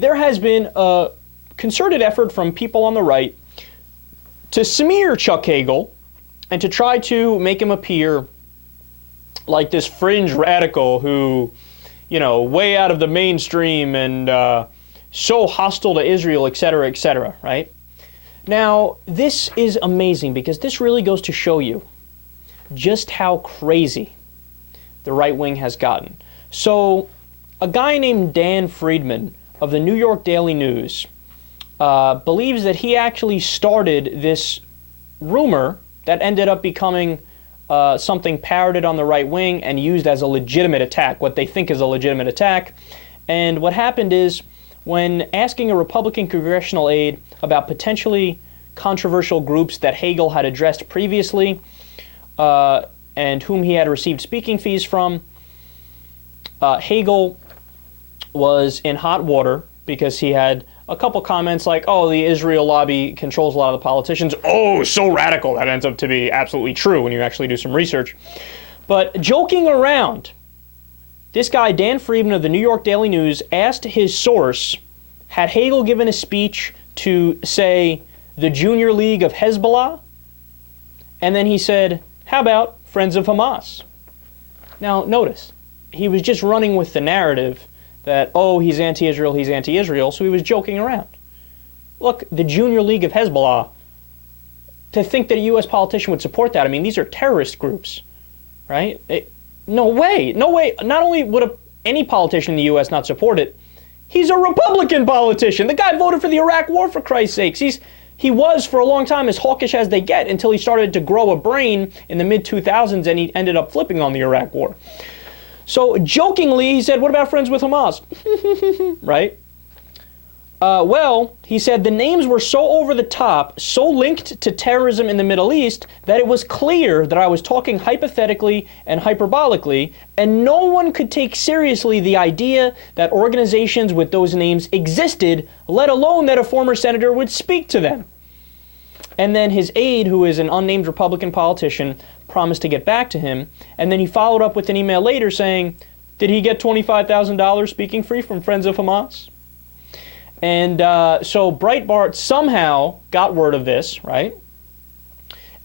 there has been a concerted effort from people on the right to smear Chuck Hagel and to try to make him appear like this fringe radical who, way out of the mainstream and so hostile to Israel, et cetera, right? Now, this is amazing because this really goes to show you just how crazy the right wing has gotten. So, a guy named Dan Friedman of the New York Daily News believes that he actually started this rumor that ended up becoming something parroted on the right wing and used as a legitimate attack, what they think is a legitimate attack. And what happened is, when asking a Republican congressional aide about potentially controversial groups that Hagel had addressed previously and whom he had received speaking fees from, Hagel was in hot water because he had a couple comments like, oh, the Israel lobby controls a lot of the politicians. Oh, so radical. That ends up to be absolutely true when you actually do some research. But joking around, this guy, Dan Friedman of the New York Daily News, asked his source, had Hagel given a speech to, say, the Junior League of Hezbollah? And then he said, how about Friends of Hamas? Now, notice, he was just running with the narrative that, oh, he's anti-Israel, so he was joking around. Look, the Junior League of Hezbollah, to think that a U.S. politician would support that, I mean, these are terrorist groups, right? No way. Not only would any politician in the U.S. not support it, he's a Republican politician. The guy voted for the Iraq War, for Christ's sakes. He was, for a long time, as hawkish as they get until he started to grow a brain in the mid-2000s and he ended up flipping on the Iraq War. So, jokingly, he said, what about Friends with Hamas? Right? Well, he said the names were so over the top, so linked to terrorism in the Middle East, that it was clear that I was talking hypothetically and hyperbolically, and no one could take seriously the idea that organizations with those names existed, let alone that a former senator would speak to them. And then his aide, who is an unnamed Republican politician, promised to get back to him, and then he followed up with an email later saying, did he get $25,000 speaking free from Friends of Hamas? And so Breitbart somehow got word of this, right?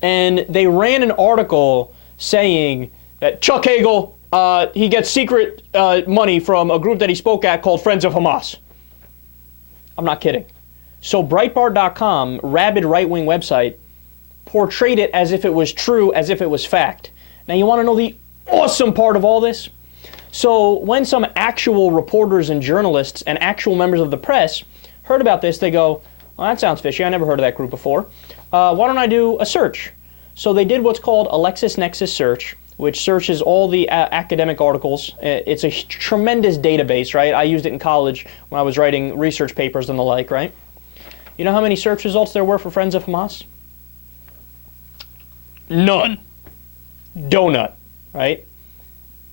And they ran an article saying that Chuck Hagel, he gets secret money from a group that he spoke at called Friends of Hamas. I'm not kidding. So Breitbart.com, rabid right-wing website, portrayed it as if it was true, as if it was fact. Now, you want to know the awesome part of all this? So when some actual reporters and journalists and actual members of the press heard about this, they go, well, that sounds fishy. I never heard of that group before. Why don't I do a search? So they did what's called a LexisNexis search, which searches all the academic articles. It's a tremendous database, right? I used it in college when I was writing research papers and the like, right? You know how many search results there were for Friends of Hamas? None. Donut, right?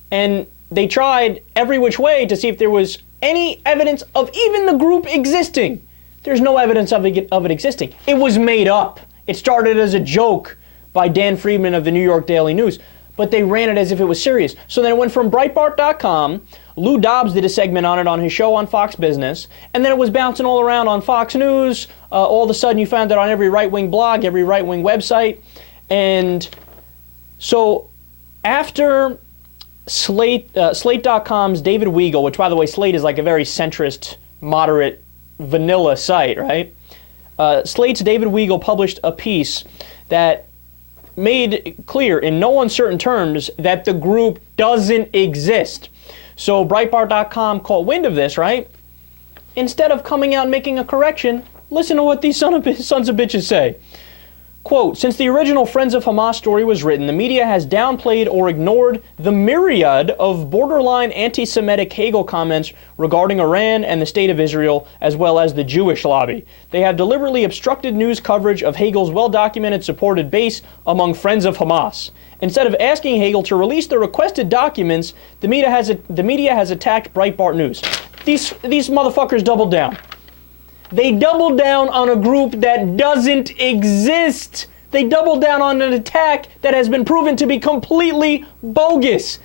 And they tried every which way to see if there was any evidence of even the group existing. There's no evidence of it existing. It was made up. It started as a joke by Dan Friedman of the New York Daily News, but they ran it as if it was serious. So then it went from Breitbart.com, Lou Dobbs did a segment on it on his show on Fox Business, and then it was bouncing all around on Fox News. All of a sudden you found it on every right-wing blog, every right-wing website. And so after Slate.com's David Weigel, which, by the way, Slate is like a very centrist, moderate, vanilla site, right? Slate's David Weigel published a piece that made clear in no uncertain terms that the group doesn't exist. So Breitbart.com caught wind of this, right? Instead of coming out and making a correction, listen to what these sons of bitches say. Quote, since the original Friends of Hamas story was written, the media has downplayed or ignored the myriad of borderline anti-Semitic Hagel comments regarding Iran and the State of Israel, as well as the Jewish lobby. They have deliberately obstructed news coverage of Hagel's well-documented supported base among Friends of Hamas. Instead of asking Hagel to release the requested documents, the media has attacked Breitbart News. These motherfuckers doubled down. They doubled down on a group that doesn't exist. They doubled down on an attack that has been proven to be completely bogus.